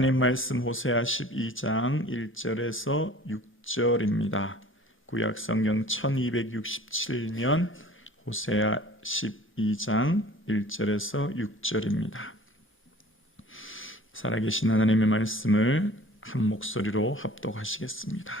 하나님 말씀 호세아 12장 1절에서 6절입니다. 구약 성경 1267년 호세아 12장 1절에서 6절입니다. 살아계신 하나님의 말씀을 한 목소리로 합독하시겠습니다.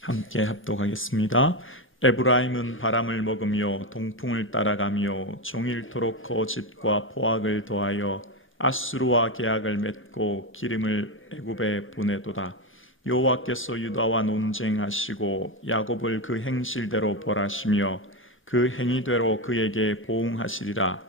함께 합독하겠습니다. 에브라임은 바람을 먹으며 동풍을 따라가며 종일토록 거짓과 포악을 더하여 아수르와 계약을 맺고 기름을 애굽에 보내도다. 여호와께서 유다와 논쟁하시고 야곱을 그 행실대로 벌하시며 그 행위대로 그에게 보응하시리라.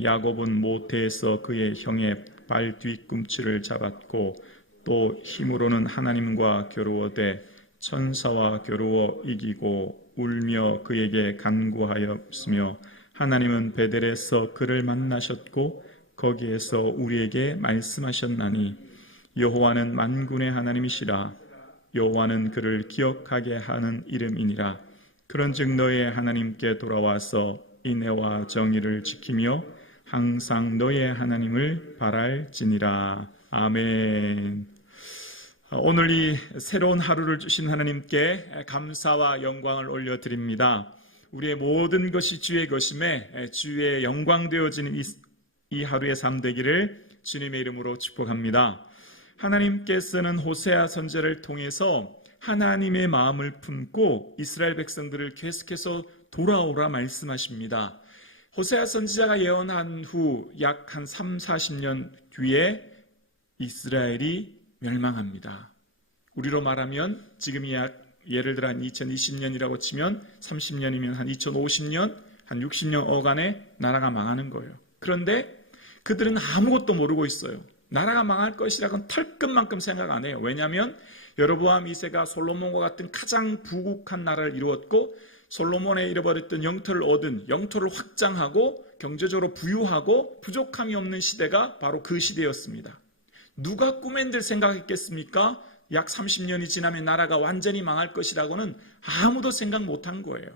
야곱은 모태에서 그의 형의 발 뒤꿈치를 잡았고 또 힘으로는 하나님과 겨루어대 천사와 겨루어 이기고 울며 그에게 간구하였으며 하나님은 베델에서 그를 만나셨고 거기에서 우리에게 말씀하셨나니 여호와는 만군의 하나님이시라. 여호와는 그를 기억하게 하는 이름이니라. 그런즉 너의 하나님께 돌아와서 인애와 정의를 지키며 항상 너의 하나님을 바랄지니라. 아멘. 오늘 이 새로운 하루를 주신 하나님께 감사와 영광을 올려드립니다. 우리의 모든 것이 주의 것임에 주의 영광 되어지는 이 하루의 삶 되기를 주님의 이름으로 축복합니다. 하나님께서는 호세아 선지자를 통해서 하나님의 마음을 품고 이스라엘 백성들을 계속해서 돌아오라 말씀하십니다. 호세아 선지자가 예언한 후 약 한 30-40년 뒤에 이스라엘이 멸망합니다. 우리로 말하면 지금이 예를 들어 한 2020년이라고 치면 30년이면 한 2050년, 한 60년 어간에 나라가 망하는 거예요. 그런데 그들은 아무것도 모르고 있어요. 나라가 망할 것이라고는 털끝만큼 생각 안 해요. 왜냐하면 여로보암 2세가 솔로몬과 같은 가장 부국한 나라를 이루었고 솔로몬의 잃어버렸던 영토를 얻은 영토를 확장하고 경제적으로 부유하고 부족함이 없는 시대가 바로 그 시대였습니다. 누가 꿈엔들 생각했겠습니까? 약 30년이 지나면 나라가 완전히 망할 것이라고는 아무도 생각 못한 거예요.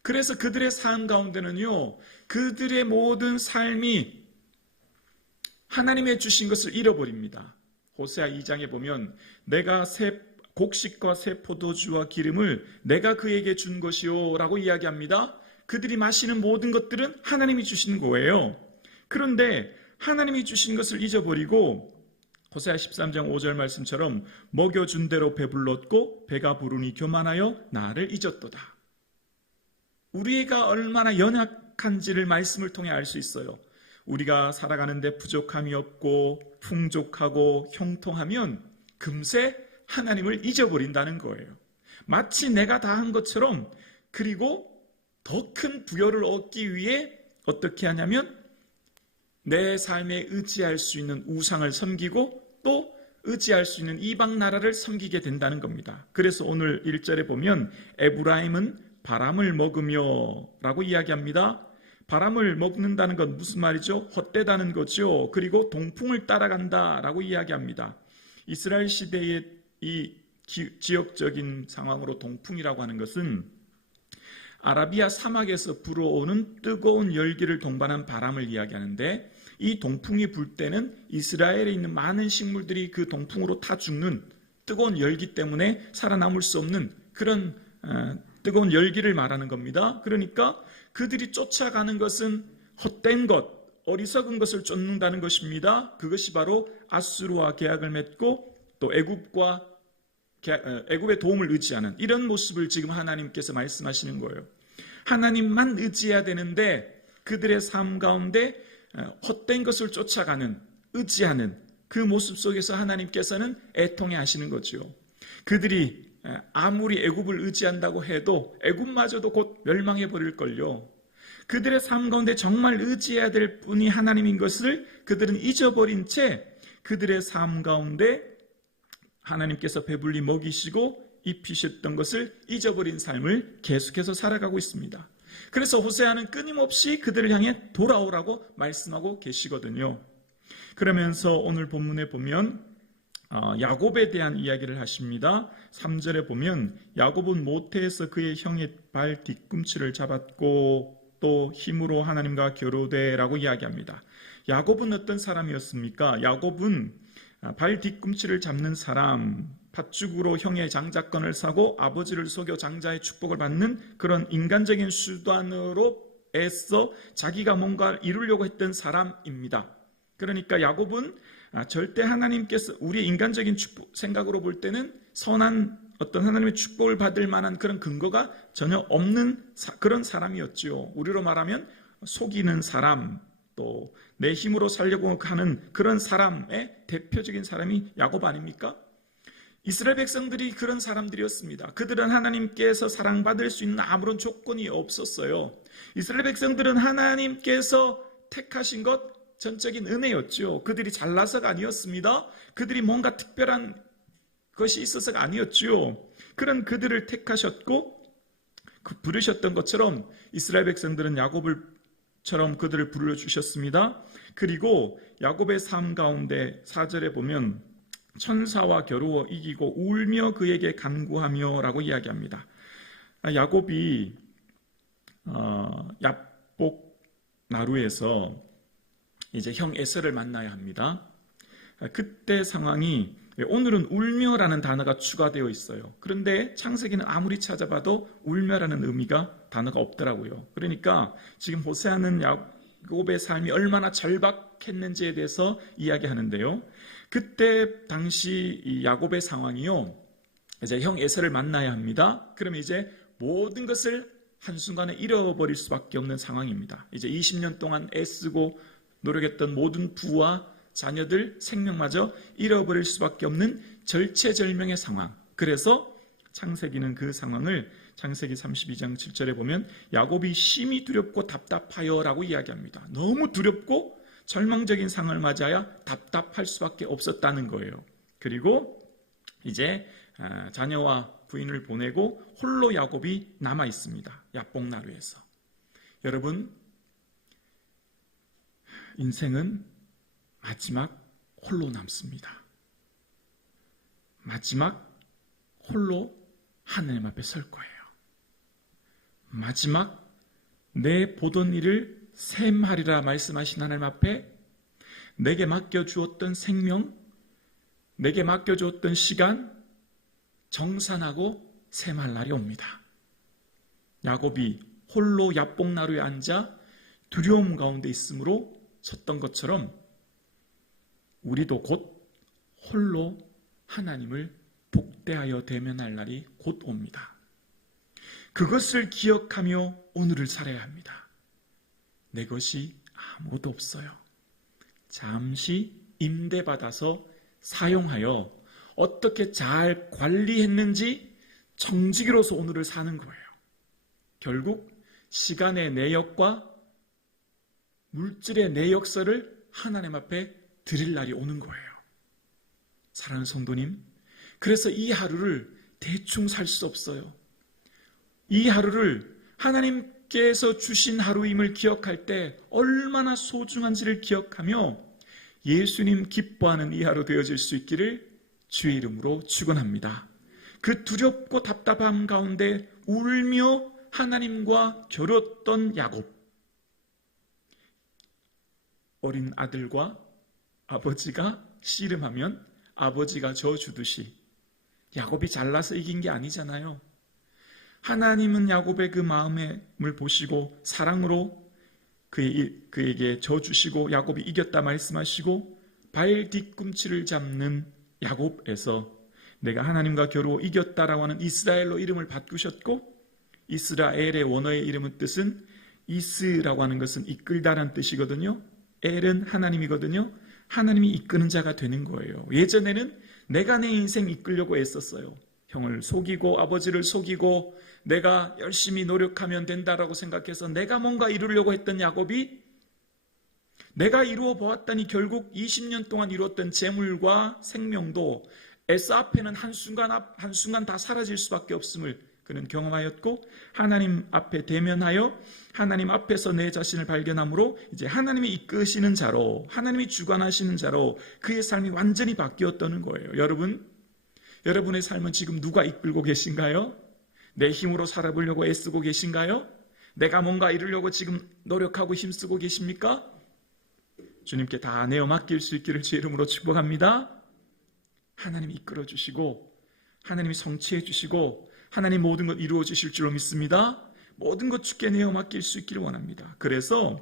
그래서 그들의 삶 가운데는요, 그들의 모든 삶이 하나님의 주신 것을 잃어버립니다. 호세아 2장에 보면 내가 새 곡식과 새 포도주와 기름을 내가 그에게 준 것이요 라고 이야기합니다. 그들이 마시는 모든 것들은 하나님이 주신 거예요. 그런데 하나님이 주신 것을 잊어버리고 호세아 13장 5절 말씀처럼 먹여준 대로 배불렀고 배가 부르니 교만하여 나를 잊었도다. 우리가 얼마나 연약한지를 말씀을 통해 알 수 있어요. 우리가 살아가는데 부족함이 없고 풍족하고 형통하면 금세 하나님을 잊어버린다는 거예요. 마치 내가 다 한 것처럼. 그리고 더 큰 부여를 얻기 위해 어떻게 하냐면 내 삶에 의지할 수 있는 우상을 섬기고 또 의지할 수 있는 이방 나라를 섬기게 된다는 겁니다. 그래서 오늘 1절에 보면 에브라임은 바람을 먹으며 라고 이야기합니다. 바람을 먹는다는 건 무슨 말이죠? 헛되다는 거죠. 그리고 동풍을 따라간다 라고 이야기합니다. 이스라엘 시대의 이 지역적인 상황으로 동풍이라고 하는 것은 아라비아 사막에서 불어오는 뜨거운 열기를 동반한 바람을 이야기하는데 이 동풍이 불 때는 이스라엘에 있는 많은 식물들이 그 동풍으로 타 죽는 뜨거운 열기 때문에 살아남을 수 없는 그런 뜨거운 열기를 말하는 겁니다. 그러니까 그들이 쫓아가는 것은 헛된 것, 어리석은 것을 쫓는다는 것입니다. 그것이 바로 아수르와 계약을 맺고 또 애굽의 도움을 의지하는 이런 모습을 지금 하나님께서 말씀하시는 거예요. 하나님만 의지해야 되는데 그들의 삶 가운데 헛된 것을 쫓아가는, 의지하는 그 모습 속에서 하나님께서는 애통해 하시는 거죠. 그들이 아무리 애굽을 의지한다고 해도 애굽마저도 곧 멸망해 버릴걸요. 그들의 삶 가운데 정말 의지해야 될 분이 하나님인 것을 그들은 잊어버린 채 그들의 삶 가운데 하나님께서 배불리 먹이시고 입히셨던 것을 잊어버린 삶을 계속해서 살아가고 있습니다. 그래서 호세아는 끊임없이 그들을 향해 돌아오라고 말씀하고 계시거든요. 그러면서 오늘 본문에 보면 야곱에 대한 이야기를 하십니다. 3절에 보면 야곱은 모태에서 그의 형의 발 뒤꿈치를 잡았고 또 힘으로 하나님과 교류되라고 이야기합니다. 야곱은 어떤 사람이었습니까? 야곱은 발 뒤꿈치를 잡는 사람, 팥죽으로 형의 장자권을 사고 아버지를 속여 장자의 축복을 받는 그런 인간적인 수단으로 애써 자기가 뭔가를 이루려고 했던 사람입니다. 그러니까 야곱은 절대 하나님께서 우리 인간적인 생각으로 볼 때는 선한 어떤 하나님의 축복을 받을 만한 그런 근거가 전혀 없는 그런 사람이었죠. 우리로 말하면 속이는 사람, 또 내 힘으로 살려고 하는 그런 사람의 대표적인 사람이 야곱 아닙니까? 이스라엘 백성들이 그런 사람들이었습니다. 그들은 하나님께서 사랑받을 수 있는 아무런 조건이 없었어요. 이스라엘 백성들은 하나님께서 택하신 것 전적인 은혜였죠. 그들이 잘나서가 아니었습니다. 그들이 뭔가 특별한 것이 있어서가 아니었죠. 그런 그들을 택하셨고 부르셨던 것처럼 이스라엘 백성들은 야곱처럼 그들을 불러주셨습니다. 그리고 야곱의 삶 가운데 4절에 보면 천사와 겨루어 이기고 울며 그에게 간구하며 라고 이야기합니다. 야곱이 야복 나루에서 이제 형 에서를 만나야 합니다. 그때 상황이 오늘은 울며라는 단어가 추가되어 있어요. 그런데 창세기는 아무리 찾아봐도 울며라는 단어가 없더라고요. 그러니까 지금 호세아는 야곱의 삶이 얼마나 절박했는지에 대해서 이야기하는데요. 그때 당시 이 야곱의 상황이요, 이제 형 에서를 만나야 합니다. 그러면 이제 모든 것을 한순간에 잃어버릴 수밖에 없는 상황입니다. 이제 20년 동안 애쓰고 노력했던 모든 부와 자녀들 생명마저 잃어버릴 수밖에 없는 절체절명의 상황. 그래서 창세기는 그 상황을 창세기 32장 7절에 보면 야곱이 심히 두렵고 답답하여 라고 이야기합니다. 너무 두렵고 절망적인 상황을 맞아야 답답할 수밖에 없었다는 거예요. 그리고 이제 자녀와 부인을 보내고 홀로 야곱이 남아 있습니다. 야복나루에서. 여러분, 인생은 마지막 홀로 남습니다. 마지막 홀로 하나님 앞에 설 거예요. 마지막 내 보던 일을 셈하리라 말씀하신 하나님 앞에 내게 맡겨주었던 생명, 내게 맡겨주었던 시간 정산하고 셈할 날이 옵니다. 야곱이 홀로 야복나루에 앉아 두려움 가운데 있으므로 섰던 것처럼 우리도 곧 홀로 하나님을 복대하여 대면할 날이 곧 옵니다. 그것을 기억하며 오늘을 살아야 합니다. 내 것이 아무것도 없어요. 잠시 임대받아서 사용하여 어떻게 잘 관리했는지 청지기로서 오늘을 사는 거예요. 결국 시간의 내역과 물질의 내역서를 하나님 앞에 드릴 날이 오는 거예요. 사랑하는 성도님, 그래서 이 하루를 대충 살 수 없어요. 이 하루를 하나님께서 주신 하루임을 기억할 때 얼마나 소중한지를 기억하며 예수님 기뻐하는 이 하루 되어질 수 있기를 주의 이름으로 축원합니다. 그 두렵고 답답함 가운데 울며 하나님과 겨뤘던 야곱, 어린 아들과 아버지가 씨름하면 아버지가 져주듯이 야곱이 잘나서 이긴 게 아니잖아요. 하나님은 야곱의 그 마음을 보시고 사랑으로 그에게 져주시고 야곱이 이겼다 말씀하시고 발 뒤꿈치를 잡는 야곱에서 내가 하나님과 겨루어 이겼다라고 하는 이스라엘로 이름을 바꾸셨고, 이스라엘의 원어의 이름은 뜻은 이스라고 하는 것은 이끌다라는 뜻이거든요. 엘은 하나님이거든요. 하나님이 이끄는 자가 되는 거예요. 예전에는 내가 내 인생 이끌려고 애썼어요. 형을 속이고 아버지를 속이고 내가 열심히 노력하면 된다라고 생각해서 내가 뭔가 이루려고 했던 야곱이 내가 이루어 보았더니 결국 20년 동안 이루었던 재물과 생명도 에서 앞에는 한순간 다 사라질 수밖에 없음을 그는 경험하였고 하나님 앞에 대면하여 하나님 앞에서 내 자신을 발견함으로 이제 하나님이 이끄시는 자로, 하나님이 주관하시는 자로 그의 삶이 완전히 바뀌었다는 거예요. 여러분의 삶은 지금 누가 이끌고 계신가요? 내 힘으로 살아보려고 애쓰고 계신가요? 내가 뭔가 이루려고 지금 노력하고 힘쓰고 계십니까? 주님께 다 내어 맡길 수 있기를 주 이름으로 축복합니다. 하나님이 이끌어 주시고 하나님이 성취해 주시고 하나님 모든 것 이루어 주실 줄로 믿습니다. 모든 것 주께 내어 맡길 수 있기를 원합니다. 그래서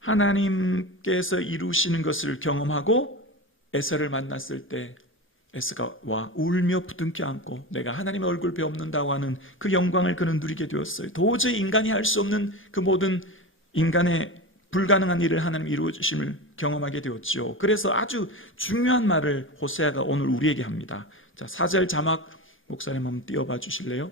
하나님께서 이루시는 것을 경험하고 에서를 만났을 때 에스가 와 울며 부둥켜 안고 내가 하나님의 얼굴 배웁는다고 하는 그 영광을 그는 누리게 되었어요. 도저히 인간이 할 수 없는 그 모든 인간의 불가능한 일을 하나님이 이루어 주심을 경험하게 되었죠. 그래서 아주 중요한 말을 호세아가 오늘 우리에게 합니다. 자, 4절 자막 목사님 한번 띄워봐 주실래요?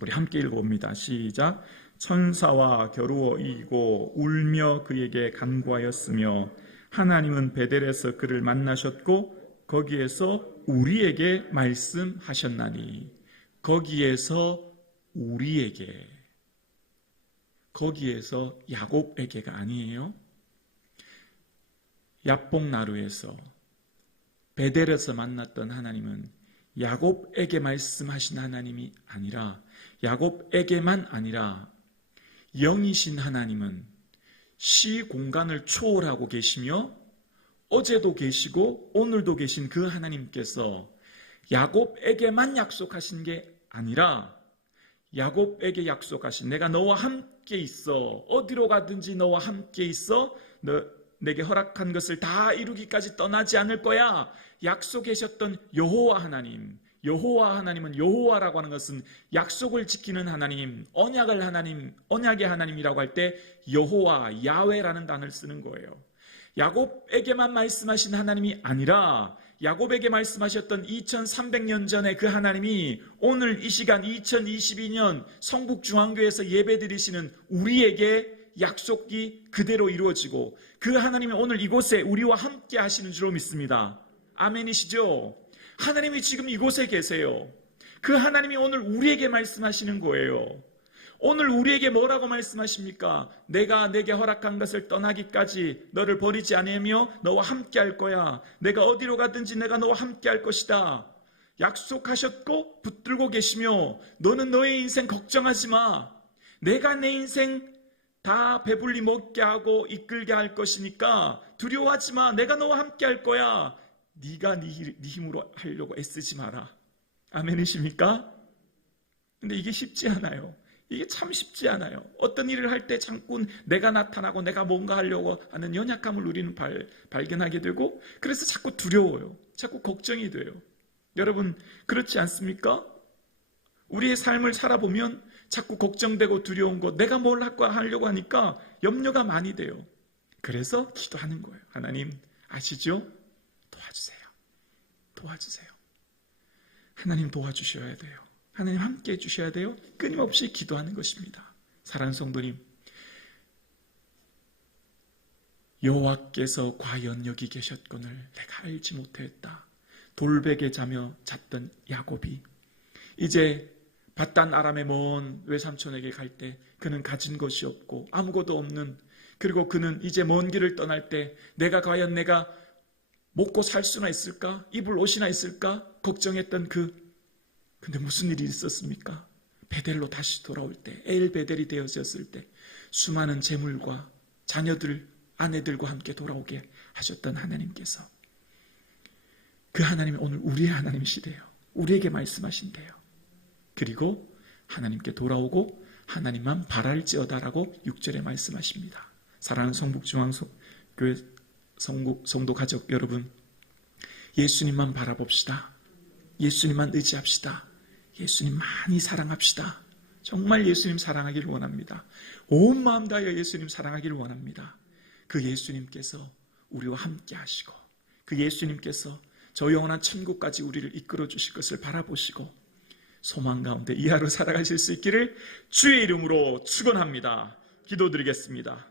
우리 함께 읽어봅니다. 시작. 천사와 겨루어 이기고 울며 그에게 간구하였으며 하나님은 베델에서 그를 만나셨고 거기에서 우리에게 말씀하셨나니. 거기에서 우리에게, 거기에서 야곱에게가 아니에요. 야복나루에서 베델에서 만났던 하나님은 야곱에게 말씀하신 하나님이 아니라, 야곱에게만 아니라 영이신 하나님은 시 공간을 초월하고 계시며 어제도 계시고 오늘도 계신 그 하나님께서 야곱에게만 약속하신 게 아니라 야곱에게 약속하신, 내가 너와 함께 있어, 어디로 가든지 너와 함께 있어, 내게 허락한 것을 다 이루기까지 떠나지 않을 거야 약속하셨던 여호와 하나님. 여호와 하나님은, 여호와라고 하는 것은 약속을 지키는 하나님, 언약을 하나님, 언약의 하나님이라고 할 때 여호와, 야훼라는 단어를 쓰는 거예요. 야곱에게만 말씀하신 하나님이 아니라 야곱에게 말씀하셨던 2300년 전에 그 하나님이 오늘 이 시간 2022년 성북중앙교회에서 예배드리시는 우리에게 약속이 그대로 이루어지고 그 하나님이 오늘 이곳에 우리와 함께 하시는 줄로 믿습니다. 아멘이시죠? 하나님이 지금 이곳에 계세요. 그 하나님이 오늘 우리에게 말씀하시는 거예요. 오늘 우리에게 뭐라고 말씀하십니까? 내가 내게 허락한 것을 떠나기까지 너를 버리지 않으며 너와 함께 할 거야. 내가 어디로 가든지 내가 너와 함께 할 것이다. 약속하셨고 붙들고 계시며 너는 너의 인생 걱정하지 마. 내가 내 인생 다 배불리 먹게 하고 이끌게 할 것이니까 두려워하지 마. 내가 너와 함께 할 거야. 네가 네 힘으로 하려고 애쓰지 마라. 아멘이십니까? 근데 이게 쉽지 않아요. 이게 참 쉽지 않아요. 어떤 일을 할 때 자꾸 내가 나타나고 내가 뭔가 하려고 하는 연약함을 우리는 발견하게 되고 그래서 자꾸 두려워요. 자꾸 걱정이 돼요. 여러분 그렇지 않습니까? 우리의 삶을 살아보면 자꾸 걱정되고 두려운 것, 내가 뭘 하려고 하니까 염려가 많이 돼요. 그래서 기도하는 거예요. 하나님 아시죠? 도와주세요. 도와주세요. 하나님 도와주셔야 돼요. 하나님 함께 해주셔야 돼요. 끊임없이 기도하는 것입니다. 사랑하는 성도님, 여호와께서 과연 여기 계셨거늘 내가 알지 못했다. 돌베개 자며 잤던 야곱이 이제 밧단 아람의 먼 외삼촌에게 갈 때 그는 가진 것이 없고 아무것도 없는, 그리고 그는 이제 먼 길을 떠날 때 과연 내가 먹고 살 수나 있을까? 입을 옷이나 있을까? 걱정했던 근데 무슨 일이 있었습니까? 베델로 다시 돌아올 때, 엘 베델이 되어졌을 때 수많은 재물과 자녀들, 아내들과 함께 돌아오게 하셨던 하나님께서, 그 하나님이 오늘 우리의 하나님이시대요. 우리에게 말씀하신대요. 그리고 하나님께 돌아오고 하나님만 바랄지어다라고 6절에 말씀하십니다. 사랑하는 성북중앙교회 성도 가족 여러분, 예수님만 바라봅시다. 예수님만 의지합시다. 예수님 많이 사랑합시다. 정말 예수님 사랑하기를 원합니다. 온 마음 다하여 예수님 사랑하기를 원합니다. 그 예수님께서 우리와 함께 하시고 그 예수님께서 저 영원한 천국까지 우리를 이끌어 주실 것을 바라보시고 소망 가운데 이 하루 살아가실 수 있기를 주의 이름으로 축원합니다. 기도드리겠습니다.